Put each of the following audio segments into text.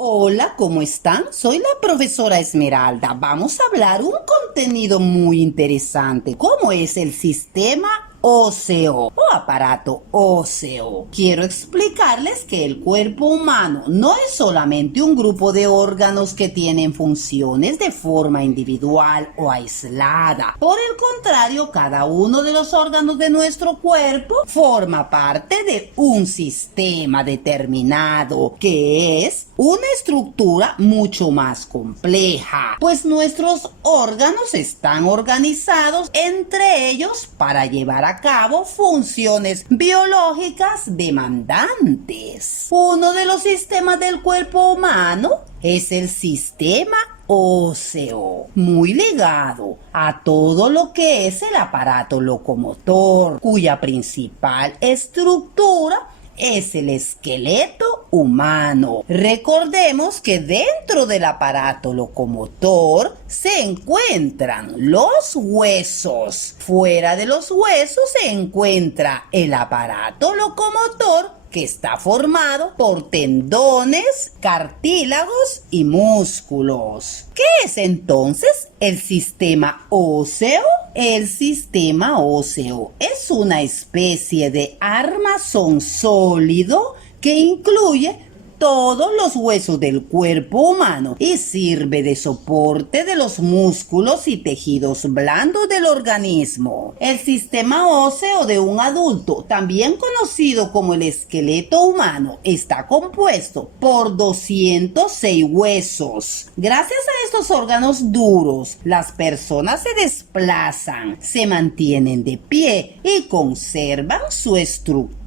Hola, ¿cómo están? Soy la profesora Esmeralda. Vamos a hablar un contenido muy interesante, como es el sistema óseo o aparato óseo. Quiero explicarles que el cuerpo humano no es solamente un grupo de órganos que tienen funciones de forma individual o aislada. Por el contrario, cada uno de los órganos de nuestro cuerpo forma parte de un sistema determinado, que es una estructura mucho más compleja, pues nuestros órganos están organizados entre ellos para llevar a cabo funciones biológicas demandantes. Uno de los sistemas del cuerpo humano es el sistema óseo, muy ligado a todo lo que es el aparato locomotor, cuya principal estructura es el esqueleto humano. Recordemos que dentro del aparato locomotor se encuentran los huesos. Fuera de los huesos se encuentra el aparato locomotor, que está formado por tendones, cartílagos y músculos. ¿Qué es entonces el sistema óseo? El sistema óseo es una especie de armazón sólido que incluye todos los huesos del cuerpo humano y sirve de soporte de los músculos y tejidos blandos del organismo. El sistema óseo de un adulto, también conocido como el esqueleto humano, está compuesto por 206 huesos. Gracias a estos órganos duros, las personas se desplazan, se mantienen de pie y conservan su estructura.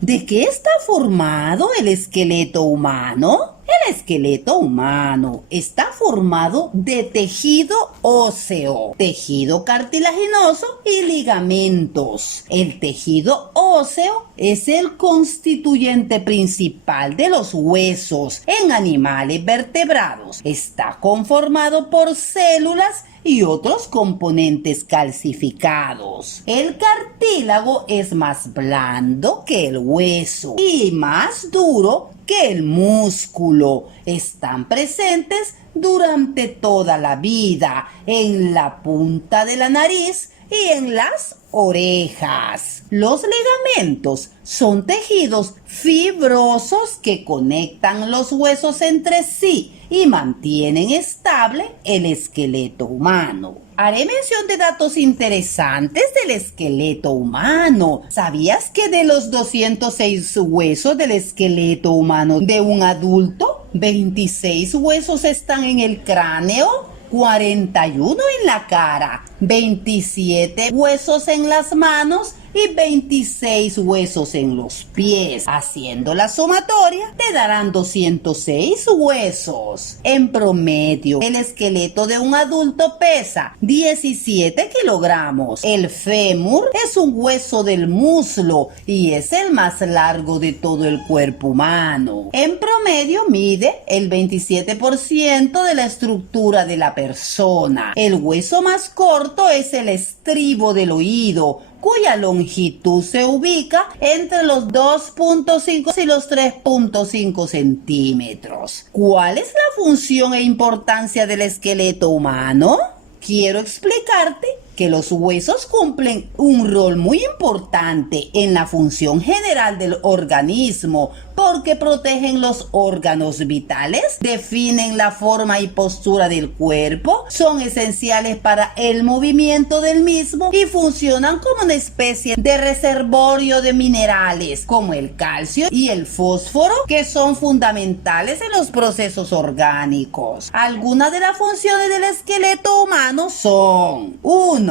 ¿De qué está formado el esqueleto humano? El esqueleto humano está formado de tejido óseo, tejido cartilaginoso y ligamentos. El tejido óseo es el constituyente principal de los huesos en animales vertebrados. Está conformado por células y otros componentes calcificados. El cartílago es más blando que el hueso y más duro que el músculo. Están presentes durante toda la vida, en la punta de la nariz y en las orejas. Los ligamentos son tejidos fibrosos que conectan los huesos entre sí y mantienen estable el esqueleto humano. Haré mención de datos interesantes del esqueleto humano. ¿Sabías que de los 206 huesos del esqueleto humano de un adulto, 26 huesos están en el cráneo, 41 en la cara, 27 huesos en las manos y 26 huesos en los pies? Haciendo la sumatoria, te darán 206 huesos. En promedio, el esqueleto de un adulto pesa 17 kilogramos. El fémur es un hueso del muslo y es el más largo de todo el cuerpo humano. En promedio, mide el 27% de la estructura de la persona. El hueso más corto es el estribo del oído, cuya longitud se ubica entre los 2.5 y los 3.5 centímetros. ¿Cuál es la función e importancia del esqueleto humano? Quiero explicarte que los huesos cumplen un rol muy importante en la función general del organismo porque protegen los órganos vitales, definen la forma y postura del cuerpo, son esenciales para el movimiento del mismo y funcionan como una especie de reservorio de minerales como el calcio y el fósforo, que son fundamentales en los procesos orgánicos. Algunas de las funciones del esqueleto humano son: 1.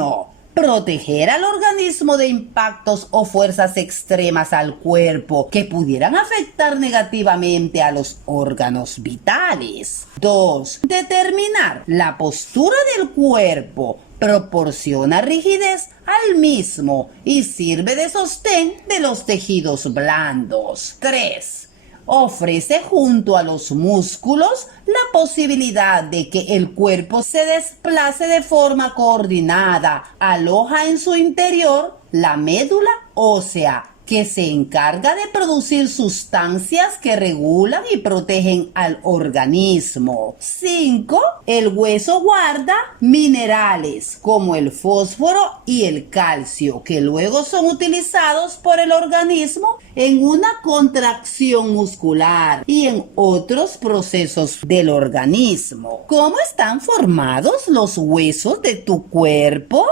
Proteger al organismo de impactos o fuerzas extremas al cuerpo que pudieran afectar negativamente a los órganos vitales. 2. Determinar la postura del cuerpo. Proporciona rigidez al mismo y sirve de sostén de los tejidos blandos. 3. Ofrece junto a los músculos la posibilidad de que el cuerpo se desplace de forma coordinada. Aloja en su interior la médula ósea, que se encarga de producir sustancias que regulan y protegen al organismo. 5. El hueso guarda minerales como el fósforo y el calcio, que luego son utilizados por el organismo en una contracción muscular y en otros procesos del organismo. ¿Cómo están formados los huesos de tu cuerpo?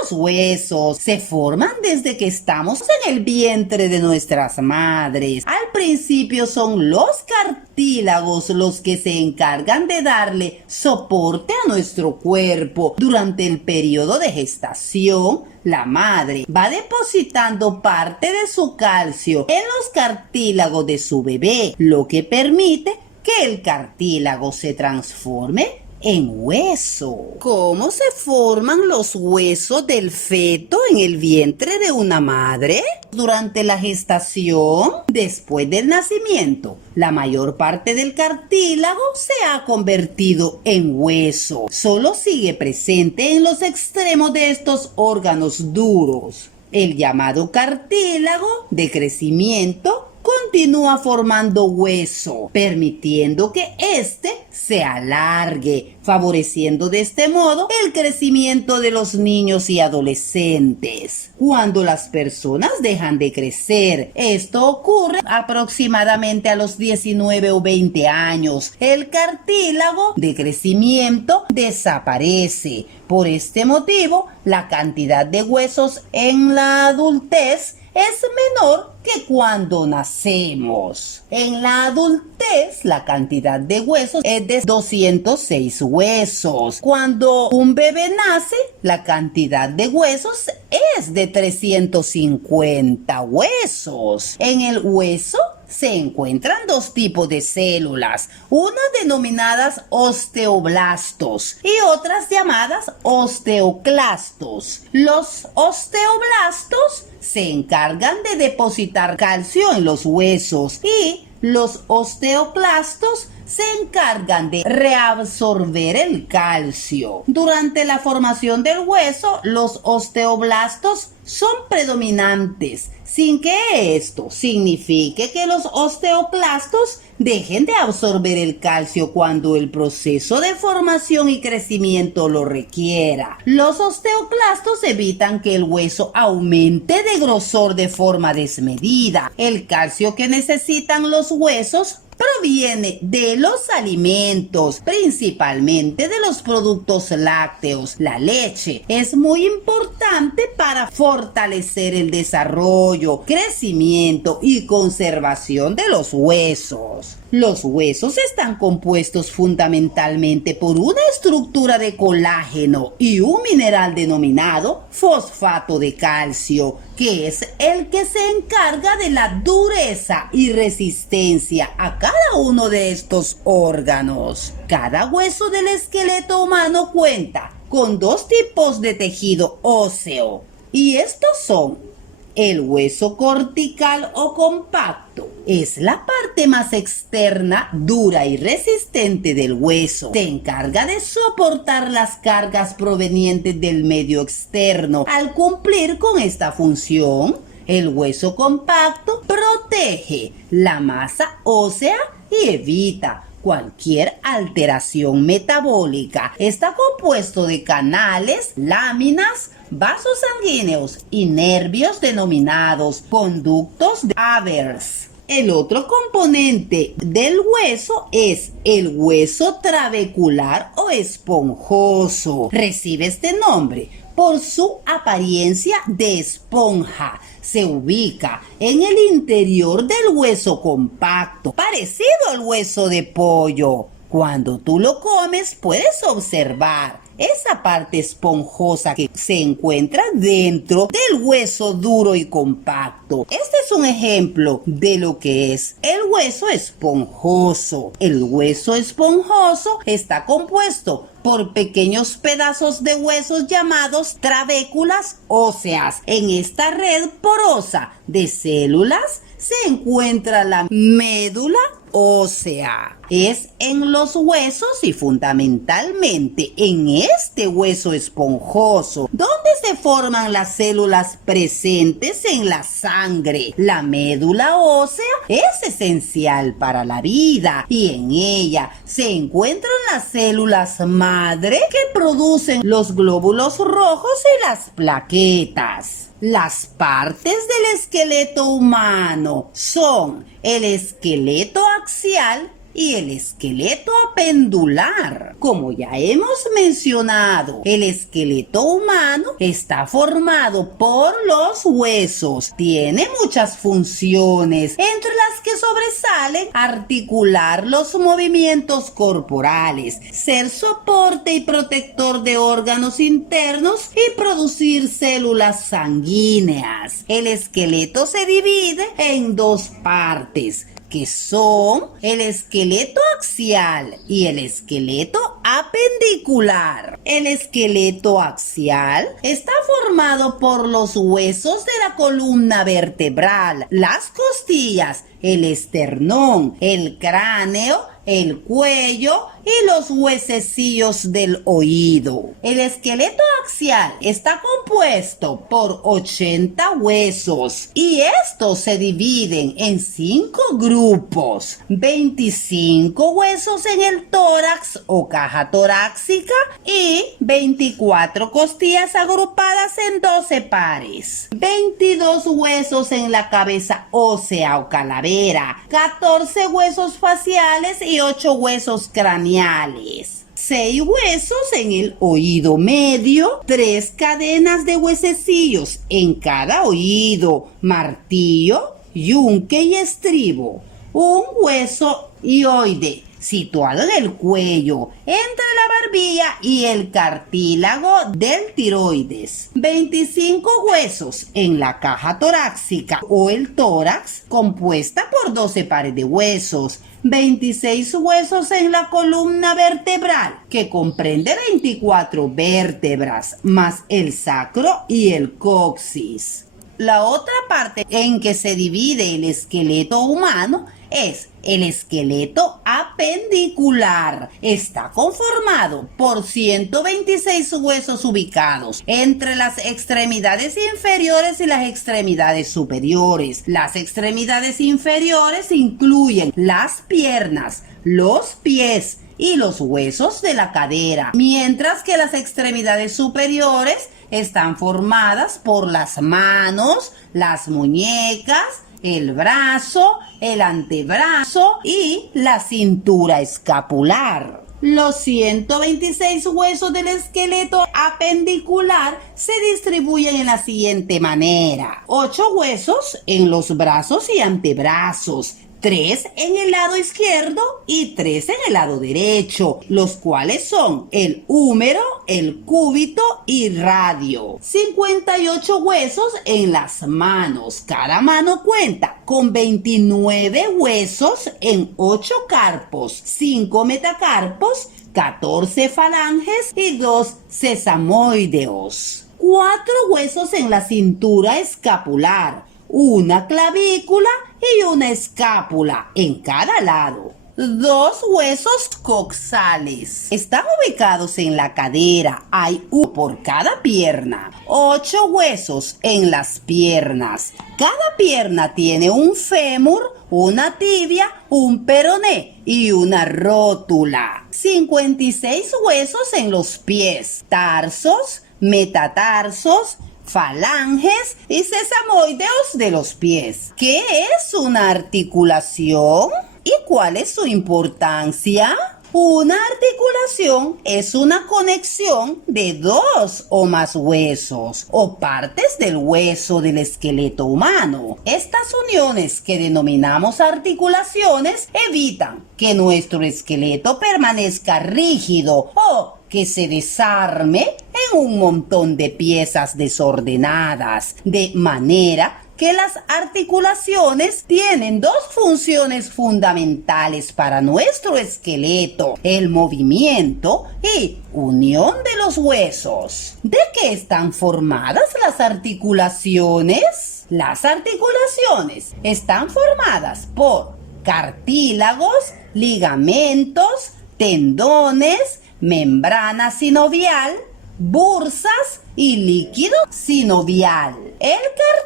Los huesos se forman desde que estamos en el vientre de nuestras madres. Al principio son los cartílagos los que se encargan de darle soporte a nuestro cuerpo. Durante el periodo de gestación, la madre va depositando parte de su calcio en los cartílagos de su bebé, lo que permite que el cartílago se transforme en hueso. ¿Cómo se forman los huesos del feto en el vientre de una madre? Durante la gestación, después del nacimiento, la mayor parte del cartílago se ha convertido en hueso. Solo sigue presente en los extremos de estos órganos duros. El llamado cartílago de crecimiento continúa formando hueso, permitiendo que éste se alargue, favoreciendo de este modo el crecimiento de los niños y adolescentes. Cuando las personas dejan de crecer, esto ocurre aproximadamente a los 19 o 20 años. El cartílago de crecimiento desaparece. Por este motivo, la cantidad de huesos en la adultez es menor que cuando nacemos. En la adultez, la cantidad de huesos es de 206 huesos. Cuando un bebé nace, la cantidad de huesos es de 350 huesos. En el hueso se encuentran dos tipos de células, unas denominadas osteoblastos y otras llamadas osteoclastos. Los osteoblastos se encargan de depositar calcio en los huesos y los osteoclastos se encargan de reabsorber el calcio. Durante la formación del hueso, los osteoblastos son predominantes, sin que esto signifique que los osteoclastos dejen de absorber el calcio cuando el proceso de formación y crecimiento lo requiera. Los osteoclastos evitan que el hueso aumente de grosor de forma desmedida. El calcio que necesitan los huesos proviene de los alimentos, principalmente de los productos lácteos. La leche es muy importante para fortalecer el desarrollo, crecimiento y conservación de los huesos. Los huesos están compuestos fundamentalmente por una estructura de colágeno y un mineral denominado fosfato de calcio, que es el que se encarga de la dureza y resistencia a cada uno de estos órganos. Cada hueso del esqueleto humano cuenta con dos tipos de tejido óseo, y estos son el hueso cortical o compacto. Es la parte más externa, dura y resistente del hueso. Se encarga de soportar las cargas provenientes del medio externo. Al cumplir con esta función, el hueso compacto protege la masa ósea y evita cualquier alteración metabólica. Está compuesto de canales, láminas, vasos sanguíneos y nervios denominados conductos de Avers. El otro componente del hueso es el hueso trabecular o esponjoso. Recibe este nombre por su apariencia de esponja. Se ubica en el interior del hueso compacto, parecido al hueso de pollo. Cuando tú lo comes, puedes observar esa parte esponjosa que se encuentra dentro del hueso duro y compacto. Este es un ejemplo de lo que es el hueso esponjoso. El hueso esponjoso está compuesto por pequeños pedazos de huesos llamados trabéculas óseas. En esta red porosa de células se encuentra la médula ósea. Es en los huesos y fundamentalmente en este hueso esponjoso donde se forman las células presentes en la sangre. La médula ósea es esencial para la vida y en ella se encuentran las células madre que producen los glóbulos rojos y las plaquetas. Las partes del esqueleto humano son el esqueleto axial y el esqueleto apendular. Como ya hemos mencionado, el esqueleto humano está formado por los huesos. Tiene muchas funciones, entre las que sobresalen articular los movimientos corporales, ser soporte y protector de órganos internos y producir células sanguíneas. El esqueleto se divide en dos partes, que son el esqueleto axial y el esqueleto apendicular. El esqueleto axial está formado por los huesos de la columna vertebral, las costillas, el esternón, el cráneo, el cuello y los huesecillos del oído. El esqueleto axial está compuesto por 80 huesos y estos se dividen en 5 grupos: 25 huesos en el tórax o caja torácica y 24 costillas agrupadas en 12 pares, 22 huesos en la cabeza ósea o calavera, 14 huesos faciales y 8 huesos craneales, 6 huesos en el oído medio, 3 cadenas de huesecillos en cada oído, martillo, yunque y estribo, un hueso hioide situado en el cuello, entre la barbilla y el cartílago del tiroides, 25 huesos en la caja torácica o el tórax, compuesta por 12 pares de huesos, 26 huesos en la columna vertebral, que comprende 24 vértebras, más el sacro y el coxis. La otra parte en que se divide el esqueleto humano es el esqueleto apendicular. Está conformado por 126 huesos ubicados entre las extremidades inferiores y las extremidades superiores. Las extremidades inferiores incluyen las piernas, los pies y los huesos de la cadera, mientras que las extremidades superiores están formadas por las manos, las muñecas, el brazo, el antebrazo y la cintura escapular. Los 126 huesos del esqueleto apendicular se distribuyen en la siguiente manera: 8 huesos en los brazos y antebrazos, 3 en el lado izquierdo y 3 en el lado derecho, los cuales son el húmero, el cúbito y radio. 58 huesos en las manos. Cada mano cuenta con 29 huesos en 8 carpos, 5 metacarpos, 14 falanges y 2 sesamoideos. 4 huesos en la cintura escapular, una clavícula y una escápula en cada lado. 2 huesos coxales están ubicados en la cadera, hay uno por cada pierna. 8 huesos en las piernas. Cada pierna tiene un fémur, una tibia, un peroné y una rótula. 56 huesos en los pies, tarsos, metatarsos, falanges y sesamoideos de los pies. ¿Qué es una articulación? ¿Y cuál es su importancia? Una articulación es una conexión de 2 o más huesos o partes del hueso del esqueleto humano. Estas uniones, que denominamos articulaciones, evitan que nuestro esqueleto permanezca rígido o que se desarme en un montón de piezas desordenadas, de manera que las articulaciones tienen 2 funciones fundamentales para nuestro esqueleto: el movimiento y unión de los huesos. ¿De qué están formadas las articulaciones? Las articulaciones están formadas por cartílagos, ligamentos, tendones, membrana sinovial, bursas y líquido sinovial. El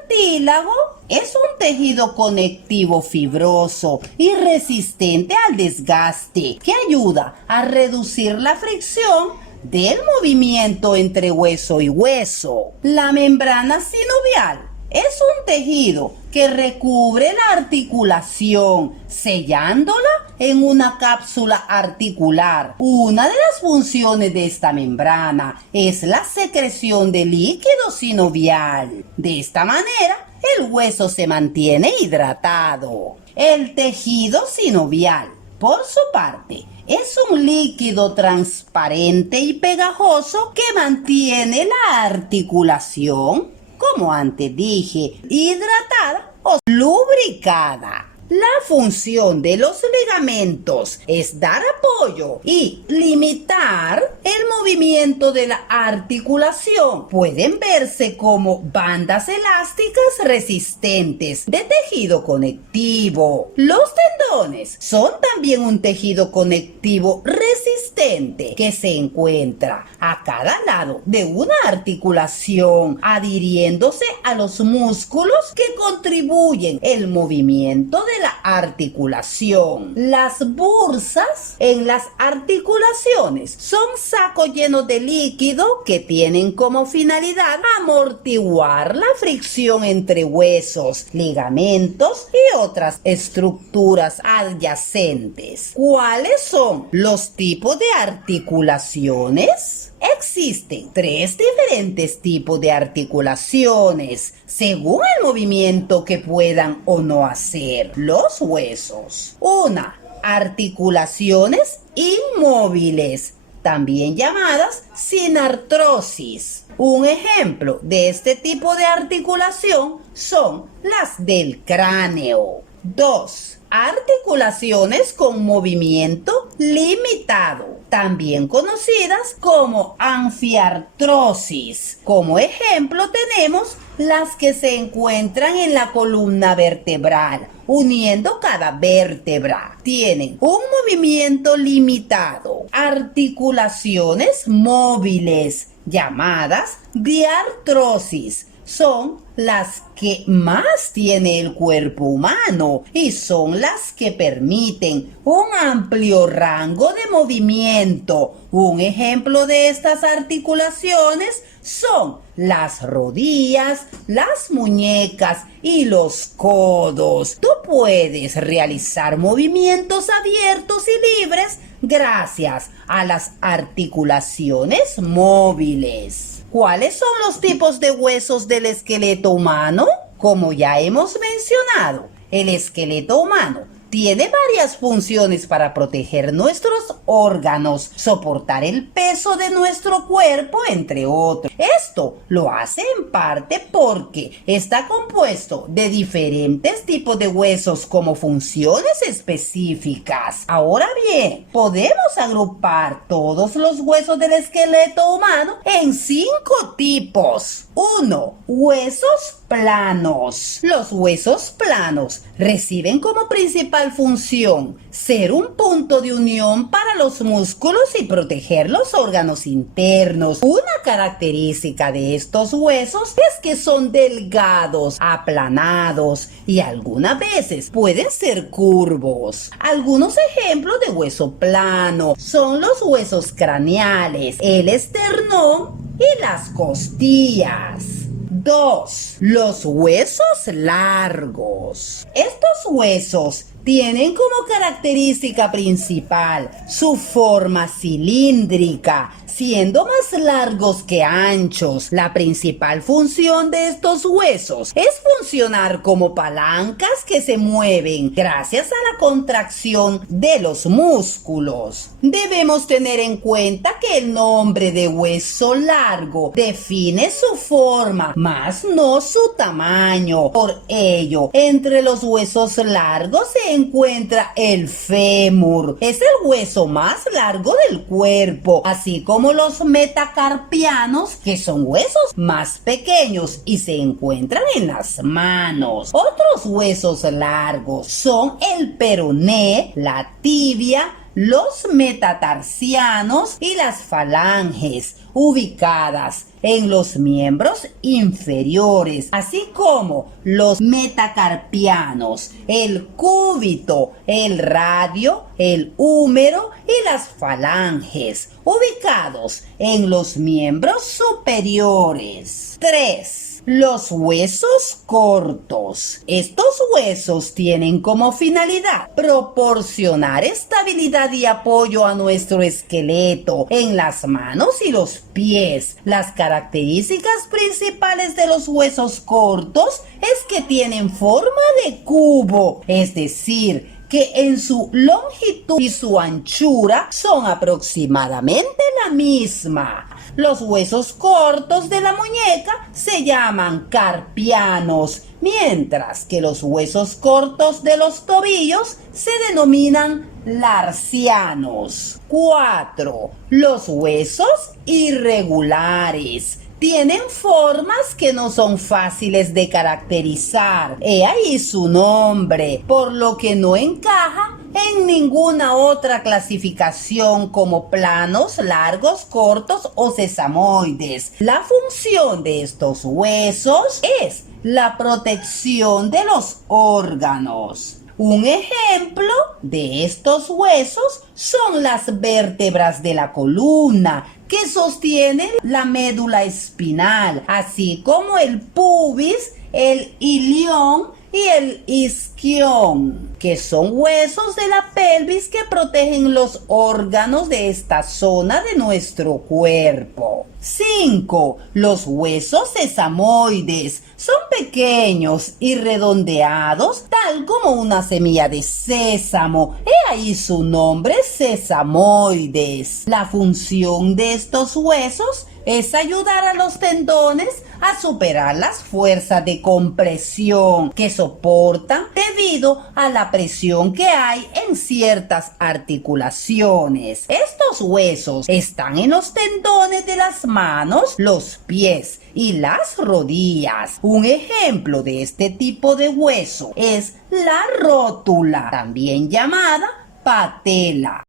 cartílago es un tejido conectivo fibroso y resistente al desgaste que ayuda a reducir la fricción del movimiento entre hueso y hueso. La membrana sinovial es un tejido que recubre la articulación, sellándola en una cápsula articular. Una de las funciones de esta membrana es la secreción de líquido sinovial. De esta manera, el hueso se mantiene hidratado. El tejido sinovial, por su parte, es un líquido transparente y pegajoso que mantiene la articulación, como antes dije, hidratada o lubricada. La función de los ligamentos es dar apoyo y limitar el movimiento de la articulación. Pueden verse como bandas elásticas resistentes de tejido conectivo. Los tendones son también un tejido conectivo resistente que se encuentra a cada lado de una articulación, adhiriéndose a los músculos que contribuyen el movimiento de la articulación. Las bursas en las articulaciones son sacos llenos de líquido que tienen como finalidad amortiguar la fricción entre huesos, ligamentos y otras estructuras adyacentes. ¿Cuáles son los tipos de articulaciones? Existen 3 diferentes tipos de articulaciones, según el movimiento que puedan o no hacer los huesos. 1. Articulaciones inmóviles, también llamadas sin artrosis. Un ejemplo de este tipo de articulación son las del cráneo. 2. Articulaciones con movimiento limitado, también conocidas como anfiartrosis. Como ejemplo tenemos las que se encuentran en la columna vertebral, uniendo cada vértebra. Tienen un movimiento limitado. Articulaciones móviles, llamadas diartrosis, son las que más tiene el cuerpo humano y son las que permiten un amplio rango de movimiento. Un ejemplo de estas articulaciones son las rodillas, las muñecas y los codos. Tú puedes realizar movimientos abiertos y libres gracias a las articulaciones móviles. ¿Cuáles son los tipos de huesos del esqueleto humano? Como ya hemos mencionado, el esqueleto humano tiene varias funciones para proteger nuestros órganos, soportar el peso de nuestro cuerpo, entre otros. Esto lo hace en parte porque está compuesto de diferentes tipos de huesos como funciones específicas. Ahora bien, podemos agrupar todos los huesos del esqueleto humano en 5 tipos. 1. Huesos planos. Los huesos planos reciben como principal función ser un punto de unión para los músculos y proteger los órganos internos. Una característica de estos huesos es que son delgados, aplanados y algunas veces pueden ser curvos. Algunos ejemplos de hueso plano son los huesos craneales, el esternón y las costillas. 2. Los huesos largos. Estos huesos tienen como característica principal su forma cilíndrica, siendo más largos que anchos. La principal función de estos huesos es funcionar como palancas que se mueven gracias a la contracción de los músculos. Debemos tener en cuenta que el nombre de hueso largo define su forma, mas no su tamaño. Por ello, entre los huesos largos se encuentra el fémur. Es el hueso más largo del cuerpo, así como los metacarpianos, que son huesos más pequeños y se encuentran en las manos. Otros huesos largos son el peroné, la tibia, los metatarsianos y las falanges, ubicadas en los miembros inferiores, así como los metacarpianos, el cúbito, el radio, el húmero y las falanges, ubicados en los miembros superiores. 3. Los huesos cortos. Estos huesos tienen como finalidad proporcionar estabilidad y apoyo a nuestro esqueleto en las manos y los pies. Las características principales de los huesos cortos es que tienen forma de cubo, es decir, que en su longitud y su anchura son aproximadamente la misma. Los huesos cortos de la muñeca se llaman carpianos, mientras que los huesos cortos de los tobillos se denominan larcianos. 4. Los huesos irregulares. Tienen formas que no son fáciles de caracterizar. He ahí su nombre, por lo que no encaja en ninguna otra clasificación como planos, largos, cortos o sesamoides. La función de estos huesos es la protección de los órganos. Un ejemplo de estos huesos son las vértebras de la columna que sostienen la médula espinal, así como el pubis, el ilión y el isquión, que son huesos de la pelvis que protegen los órganos de esta zona de nuestro cuerpo. 5. Los huesos sesamoides son pequeños y redondeados, tal como una semilla de sésamo. He ahí su nombre, sesamoides. La función de estos huesos es ayudar a los tendones a superar las fuerzas de compresión que soportan debido a la presión que hay en ciertas articulaciones. Estos huesos están en los tendones de las manos, los pies y las rodillas. Un ejemplo de este tipo de hueso es la rótula, también llamada patela.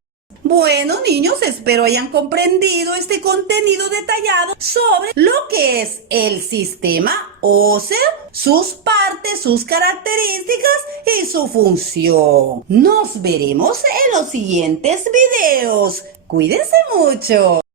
Bueno, niños, espero hayan comprendido este contenido detallado sobre lo que es el sistema óseo, sus partes, sus características y su función. Nos veremos en los siguientes videos. Cuídense mucho.